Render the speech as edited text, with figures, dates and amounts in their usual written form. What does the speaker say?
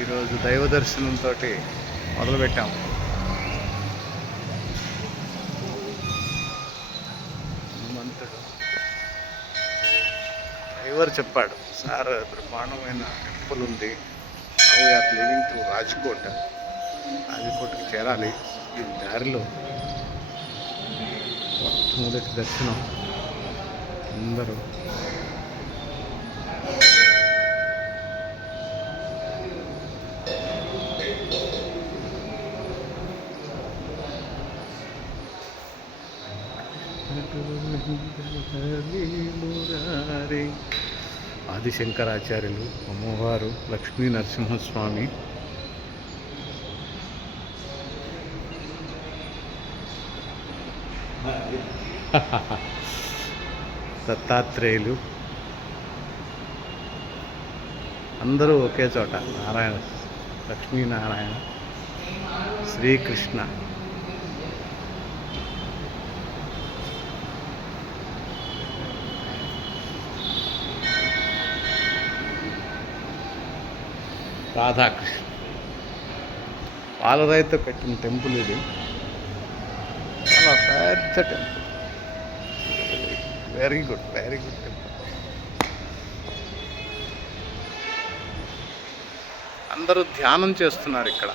ఈరోజు దైవ దర్శనంతో మొదలుపెట్టాము. హనుమంతుడు డ్రైవర్ చెప్పాడు, సార్ బ్రహ్మాండమైన టెంపుల్ ఉంది, నౌ వీఆర్ లివింగ్ టు రాజ్కోట్కి చేరాలి. ఈ దారిలో మొట్టమొదటి దర్శనం. అందరూ ఆదిశంకరాచార్యులు, అమ్మవారు, లక్ష్మీ నరసింహస్వామి, దత్తాత్రేయులు అందరూ ఒకే చోట. నారాయణ, లక్ష్మీనారాయణ, శ్రీకృష్ణ. రాధాకృష్ణ. పాలరాయితో కట్టిన టెంపుల్ ఇది. చాలా పెద్ద టెంపుల్. Very good temple. అందరూ ధ్యానం చేస్తున్నారు ఇక్కడ.